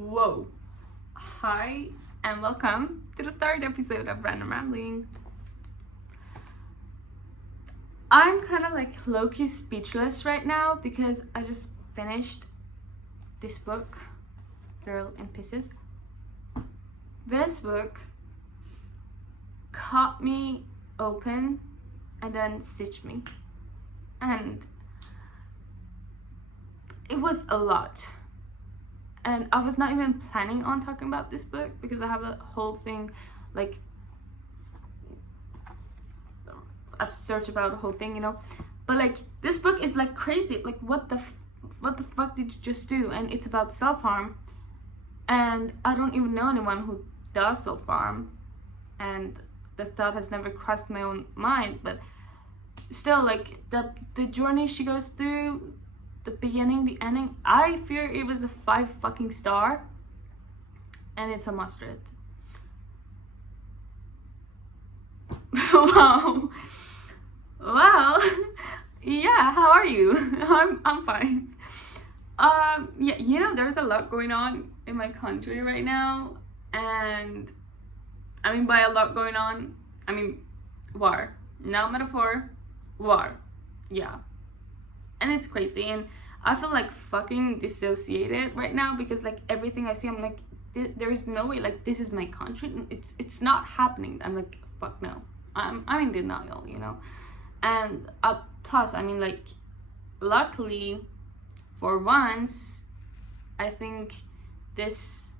Whoa. Hi, and welcome to the third episode of Random Rambling. I'm kind of like low-key speechless right now because I just finished this book, Girl in Pieces. This book cut me open and then stitched me. And it was a lot. And I was not even planning on talking about this book because I have a whole thing, like, I've searched about the whole thing, you know. But like, this book is like crazy. Like, what the fuck did you just do? And it's about self-harm. And I don't even know anyone who does self-harm. And the thought has never crossed my own mind. But still, like, the journey she goes through, the beginning, the ending, I fear it was a 5 fucking star, and it's a must read. Wow. Well, yeah, how are you? I'm fine. Yeah, you know, there's a lot going on in my country right now, and I mean, by a lot going on, I mean war. Not metaphor, war. Yeah. And it's crazy, and I feel like fucking dissociated right now because like everything I see, I'm like, there is no way, like, this is my country. It's not happening. I'm like, fuck no. I'm in denial, you know. And plus, I mean, like, luckily for once, I think this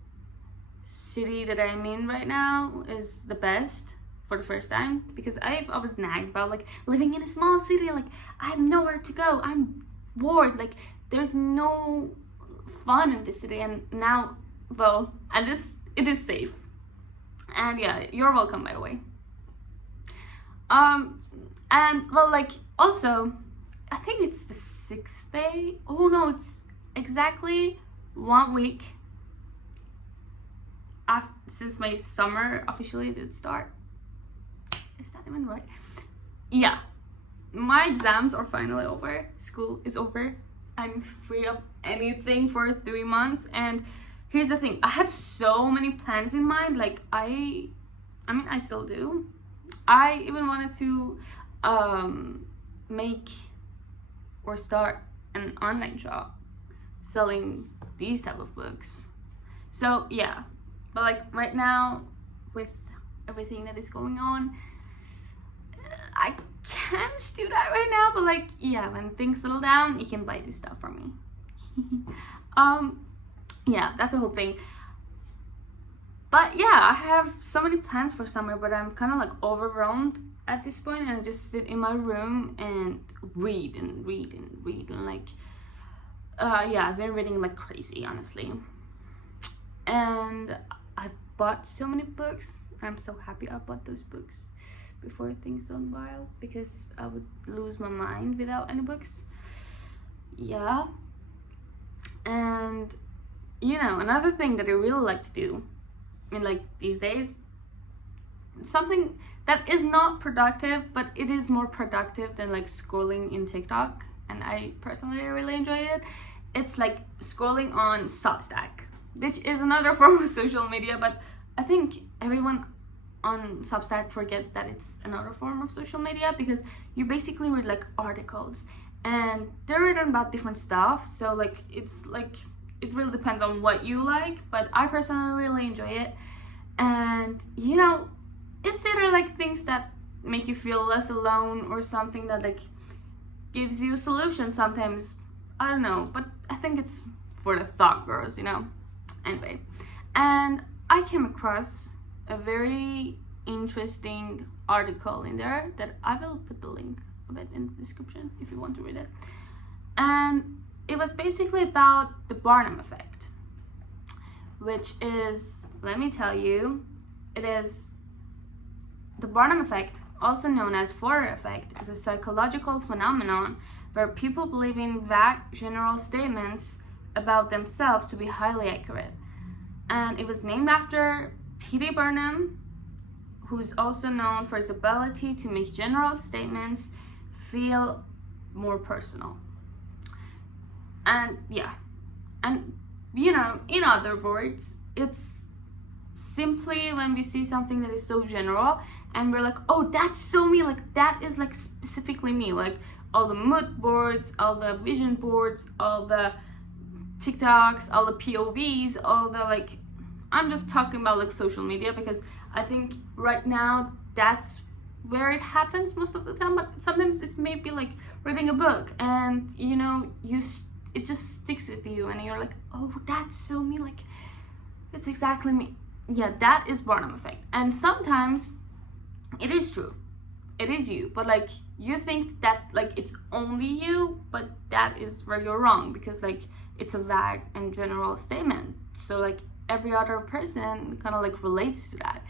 city that I'm in right now is the best for the first time, because I was nagged about like living in a small city, like I have nowhere to go, I'm bored, like there's no fun in this city. And now, well, at least it is safe. And yeah, you're welcome, by the way. And well, like, also I think it's the 6th day, oh no, it's exactly 1 week since my summer officially did start. Is that even right? Yeah, my exams are finally over. School is over. I'm free of anything for 3 months. And here's the thing, I had so many plans in mind. Like, I mean, I still do. I even wanted to make or start an online shop selling these type of books. So yeah, but like right now, with everything that is going on, I can't do that right now. But like, yeah, when things settle down, you can buy this stuff from me. Yeah, that's the whole thing. But yeah, I have so many plans for summer, but I'm kind of like overwhelmed at this point, and I just sit in my room and read and like, yeah, I've been reading like crazy, honestly. And I've bought so many books. I'm so happy I bought those books before things went wild, because I would lose my mind without any books. Yeah. And you know, another thing that I really like to do in like these days, something that is not productive, but it is more productive than like scrolling in TikTok, and I personally really enjoy it. It's like scrolling on Substack, which is another form of social media, but I think everyone on Substack forget that it's another form of social media, because you basically read like articles, and they're written about different stuff. So like, it's like, it really depends on what you like, but I personally really enjoy it. And you know, it's either like things that make you feel less alone, or something that like gives you a solution sometimes. I don't know, but I think it's for the thought girls, you know. Anyway, and I came across a very interesting article in there that I will put the link of it in the description if you want to read it. And it was basically about the Barnum effect, which is, let me tell you, it is the Barnum effect, also known as Forer effect, is a psychological phenomenon where people believe in vague general statements about themselves to be highly accurate. And it was named after P.T. Barnum, who's also known for his ability to make general statements feel more personal. And yeah, and in other words, it's simply when we see something that is so general and we're like, oh, that's so me, like that is like specifically me, like all the mood boards, all the vision boards, all the TikToks, all the POVs, all the like, I'm just talking about like social media because I think right now that's where it happens most of the time, but sometimes it's maybe like reading a book and it just sticks with you and you're like, oh, that's so me, like it's exactly me. Yeah, that is Barnum effect. And sometimes it is true, it is you, but like you think that like it's only you, but that is where you're wrong, because like it's a vague and general statement, so like every other person kind of like relates to that,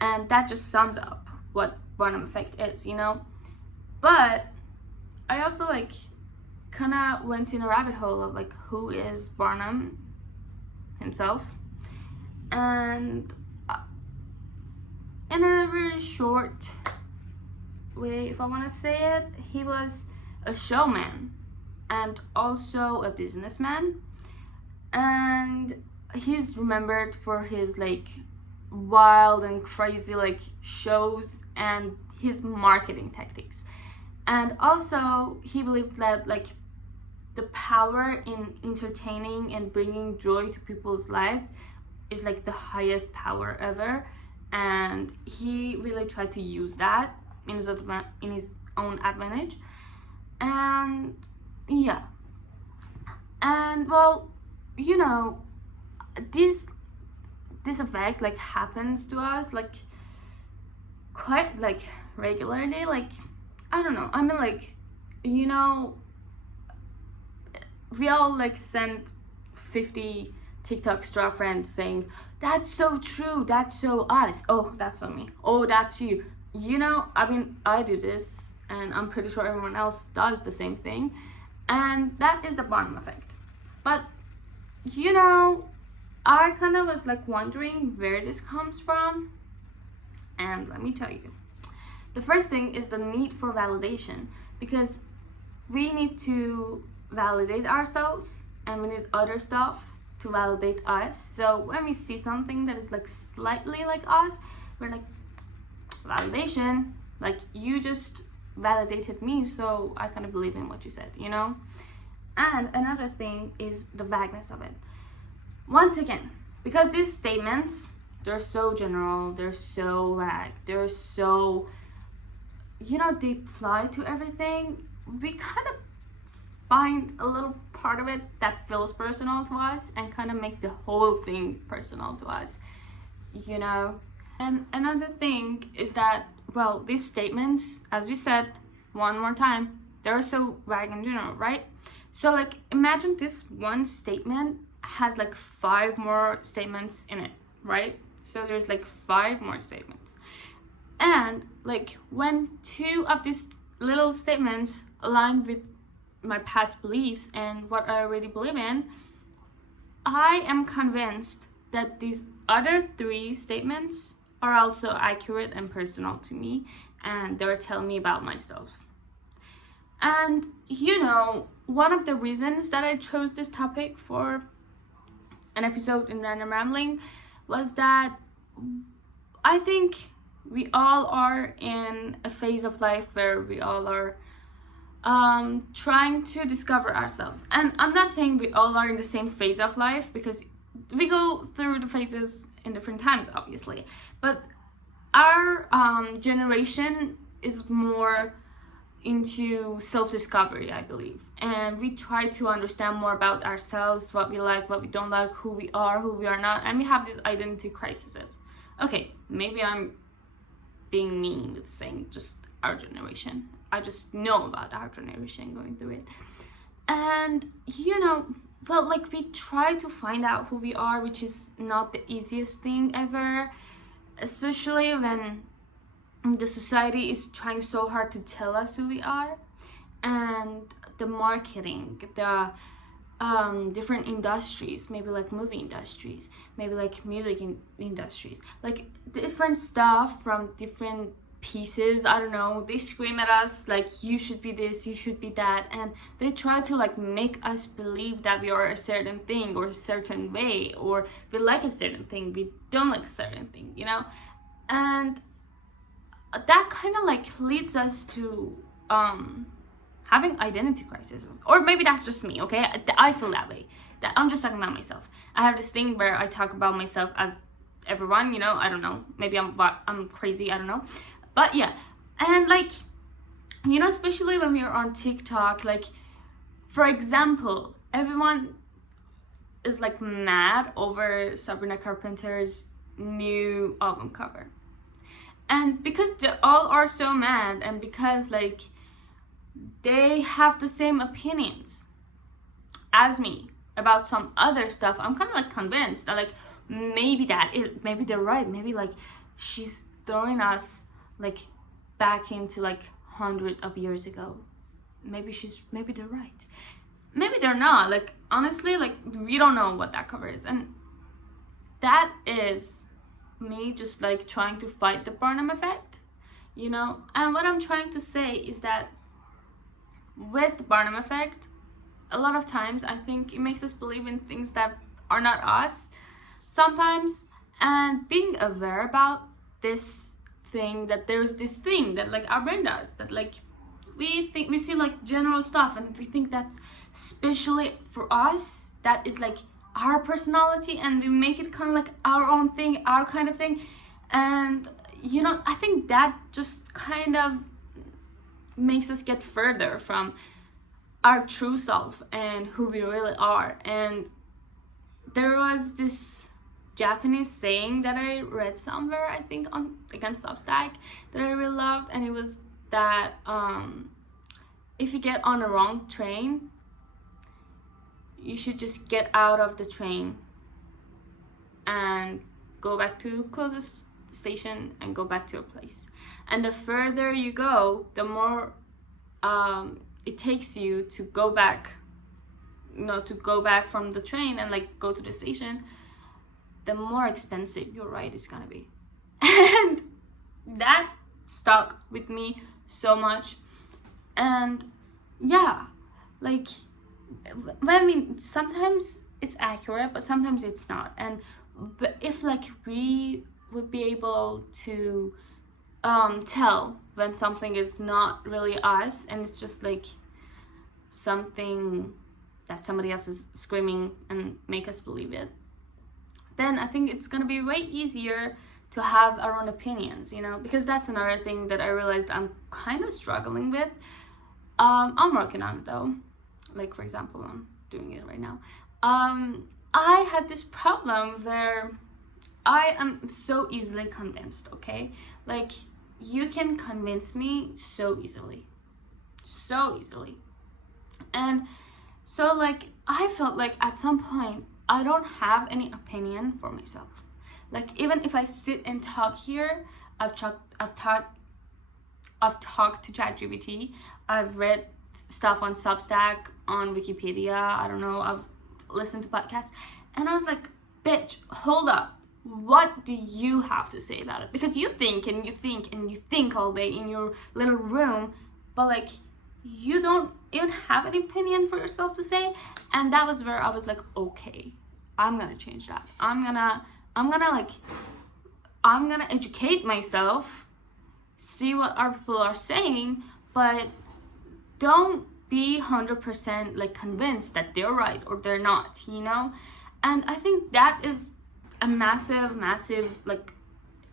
and that just sums up what Barnum effect is, But I also like kind of went in a rabbit hole of like who is Barnum himself, and in a very short way, if I want to say it, he was a showman and also a businessman, and he's remembered for his like wild and crazy like shows and his marketing tactics. And also he believed that like the power in entertaining and bringing joy to people's lives is like the highest power ever, and he really tried to use that in his own advantage. And yeah, and well, this effect like happens to us like quite like regularly, like I don't know, I mean like we all like send 50 TikToks to our friends saying, that's so true, that's so us, oh that's on me, oh that's you. I mean, I do this and I'm pretty sure everyone else does the same thing, and that is the Barnum effect. But I kind of was like wondering where this comes from, and let me tell you. The first thing is the need for validation, because we need to validate ourselves and we need other stuff to validate us. So when we see something that is like slightly like us, we're like, validation, like you just validated me, so I kind of believe in what you said, And another thing is the vagueness of it. Once again, because these statements, they're so general, they're so vague, they're so, they apply to everything, we kind of find a little part of it that feels personal to us and kind of make the whole thing personal to us, And another thing is that, well, these statements, as we said one more time, they're so vague in general, right? So like imagine this one statement has like 5 more statements in it, right? So there's like 5 more statements. And like when 2 of these little statements align with my past beliefs and what I already believe in, I am convinced that these other 3 statements are also accurate and personal to me, and they're telling me about myself. And one of the reasons that I chose this topic for an episode in Random Rambling was that I think we all are in a phase of life where we all are trying to discover ourselves. And I'm not saying we all are in the same phase of life, because we go through the phases in different times, obviously, but our generation is more into self-discovery, I believe, and we try to understand more about ourselves, what we like, what we don't like, who we are not, and we have these identity crises. Okay, maybe I'm being mean with saying just our generation. I just know about our generation going through it. And well, like we try to find out who we are, which is not the easiest thing ever, especially when the society is trying so hard to tell us who we are, and the marketing, the different industries, maybe like movie industries, maybe like music industries, like different stuff from different pieces, I don't know, they scream at us like, you should be this, you should be that, and they try to like make us believe that we are a certain thing or a certain way, or we like a certain thing, we don't like a certain thing, you know. And that kind of like leads us to having identity crises. Or maybe that's just me, okay? I feel that way, that I'm just talking about myself. I have this thing where I talk about myself as everyone, you know. I don't know, maybe I'm crazy, I don't know. But yeah, and like, you know, especially when we're on TikTok, like, for example, everyone is like mad over Sabrina Carpenter's new album cover. And because they all are so mad, and because like they have the same opinions as me about some other stuff, I'm kind of like convinced that like maybe they're right. Maybe like she's throwing us like back into like hundreds of years ago. Maybe they're right. Maybe they're not. Like, honestly, like, we don't know what that cover is. And that is me just like trying to fight the Barnum effect, you know. And what I'm trying to say is that with the Barnum effect, a lot of times I think it makes us believe in things that are not us sometimes. And being aware about this thing, that there's this thing that like our brain does, that like we see like general stuff, and we think that's especially for us, that is like our personality, and we make it kind of like our own thing, our kind of thing. And you know, I think that just kind of makes us get further from our true self and who we really are. And there was this Japanese saying that I read somewhere, I think on Substack, that I really loved, and it was that if you get on a wrong train, you should just get out of the train and go back to closest station and go back to your place. And the further you go, the more it takes you to go back, you know, to go back from the train and like go to the station, the more expensive your ride is gonna be. And that stuck with me so much. And yeah, like, I mean, sometimes it's accurate, but sometimes it's not. And but if like we would be able to tell when something is not really us, and it's just like something that somebody else is screaming and make us believe it, then I think it's gonna be way easier to have our own opinions, you know. Because that's another thing that I realized I'm kind of struggling with. I'm working on it though. Like, for example, I'm doing it right now. I had this problem where I am so easily convinced, okay? Like, you can convince me so easily. And so, like, I felt like at some point, I don't have any opinion for myself. Like, even if I sit and talk here, I've talked to ChatGPT, I've read stuff on Substack, on Wikipedia, I don't know, I've listened to podcasts, and I was like, bitch, hold up, what do you have to say about it? Because you think and you think and you think all day in your little room, but like, you don't even have an opinion for yourself to say. And that was where I was like, okay, I'm gonna change that. I'm gonna educate myself, see what other people are saying, but don't be 100% like convinced that they're right or they're not, you know. And I think that is a massive like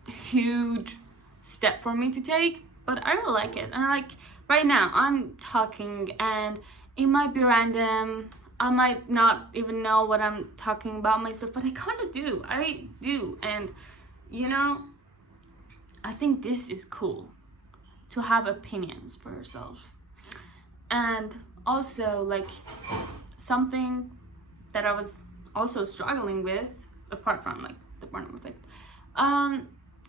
huge step for me to take, but I really like it. And like, right now I'm talking and it might be random, I might not even know what I'm talking about myself, but I kind of do. And you know, I think this is cool, to have opinions for yourself. And also, like, something that I was also struggling with, apart from like the Barnum effect,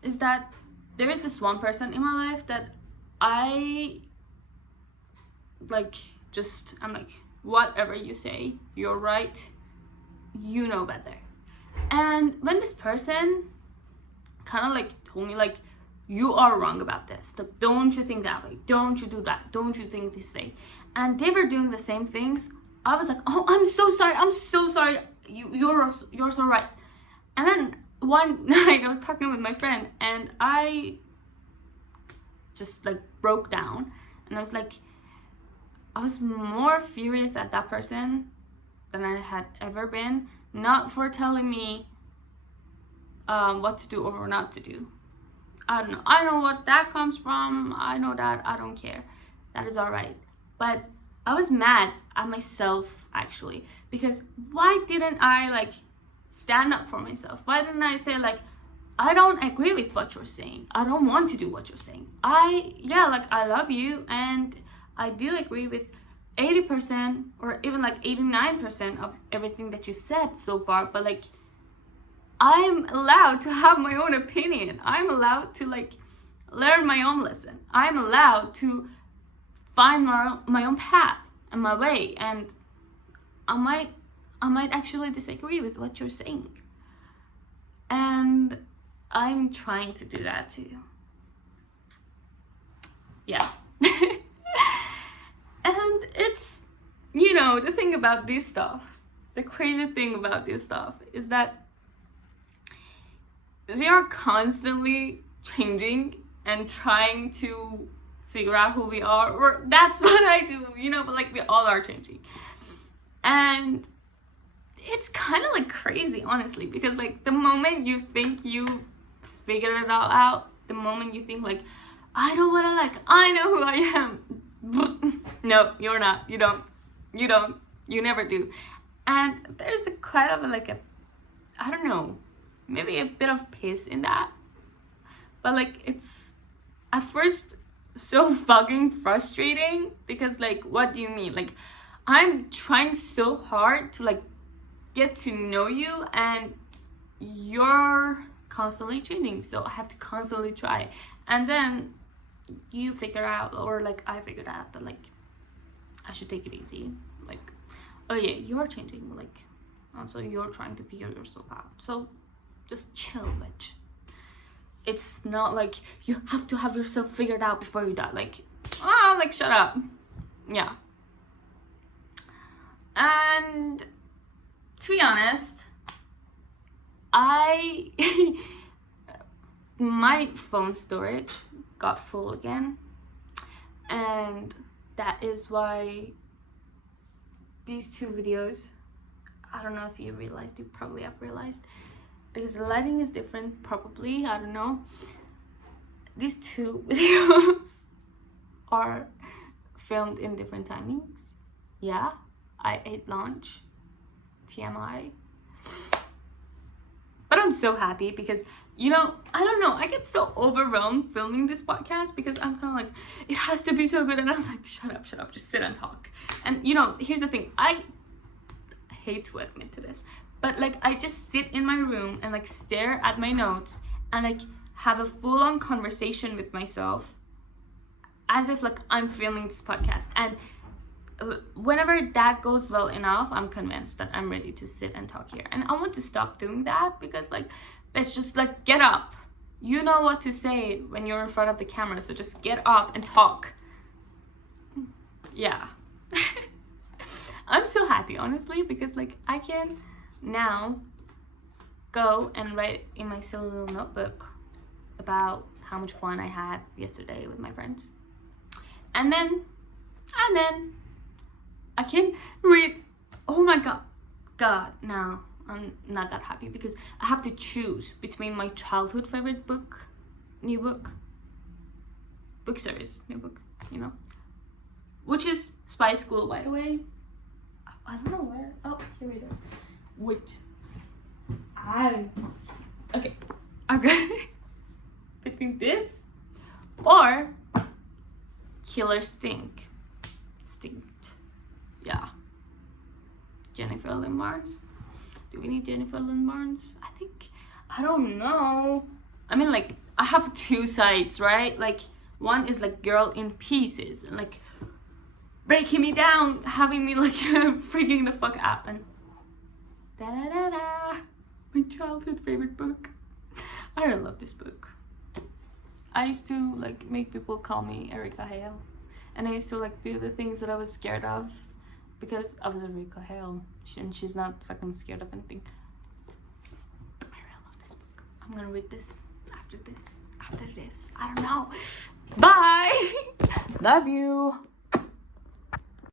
is that there is this one person in my life that I like, I'm like, whatever you say, you're right, you know better. And when this person kind of like told me like, you are wrong about this. Like, don't you think that way? Don't you do that? Don't you think this way? And they were doing the same things. I was like, oh, I'm so sorry. You're so right. And then one night I was talking with my friend, and I just like broke down, and I was like, I was more furious at that person than I had ever been, not for telling me what to do or not to do. I don't know. I know what that comes from. I know that. I don't care. That is all right. But I was mad at myself, actually, because why didn't I like stand up for myself? Why didn't I say like, I don't agree with what you're saying. I don't want to do what you're saying. I love you, and I do agree with 80% or even like 89% of everything that you've said so far, but like, I'm allowed to have my own opinion. I'm allowed to like learn my own lesson. I'm allowed to find my own path and my way, and I might actually disagree with what you're saying. And I'm trying to do that too. Yeah. And it's, the thing about this stuff, the crazy thing about this stuff is that we are constantly changing and trying to figure out who we are, or that's what I do, but like we all are changing. And it's kind of like crazy, honestly, because like the moment you think you figured it all out, the moment you think like, I know what I like, I know who I am, no, you're not, you don't, you never do. And there's quite of I don't know, maybe a bit of piss in that, but like it's at first so fucking frustrating, because like, what do you mean? Like, I'm trying so hard to like get to know you, and you're constantly changing, so I have to constantly try. And then you figure out, or like I figured out, that like I should take it easy. Like, oh yeah, you're changing, like also you're trying to figure yourself out, so just chill, bitch. It's not like you have to have yourself figured out before you die. Like, shut up. Yeah. And to be honest, my phone storage got full again, and that is why these two videos, I don't know if you realized, you probably have realized, because the lighting is different, probably, I don't know. These two videos are filmed in different timings. Yeah, I ate lunch, TMI. But I'm so happy because, I don't know, I get so overwhelmed filming this podcast, because I'm kind of like, it has to be so good, and I'm like, shut up, just sit and talk. And here's the thing, I hate to admit to this, but like I just sit in my room and like stare at my notes and like have a full-on conversation with myself, as if like I'm filming this podcast. And whenever that goes well enough, I'm convinced that I'm ready to sit and talk here. And I want to stop doing that, because like, it's just like, get up. You know what to say when you're in front of the camera, so just get up and talk. Yeah. I'm so happy, honestly, because like I can now go and write in my silly little notebook about how much fun I had yesterday with my friends. And then I can read, oh my god, no, I'm not that happy, because I have to choose between my childhood favorite book, new book series, new book, which is Spy School, by the way. I don't know where, oh, here it is, which okay, between this or Killer Instinct. Yeah. Jennifer Lynn Barnes. Do we need Jennifer Lynn Barnes? I don't know. I mean, like, I have two sides, right? Like, one is like girl in pieces and like breaking me down, having me like freaking the fuck out, and my childhood favorite book. I love this book. I used to like make people call me Erica Hale, and I used to like do the things that I was scared of because I was Erica Hale, and she's not fucking scared of anything. I really love this book. I'm gonna read this after this. I don't know. Bye. Love you.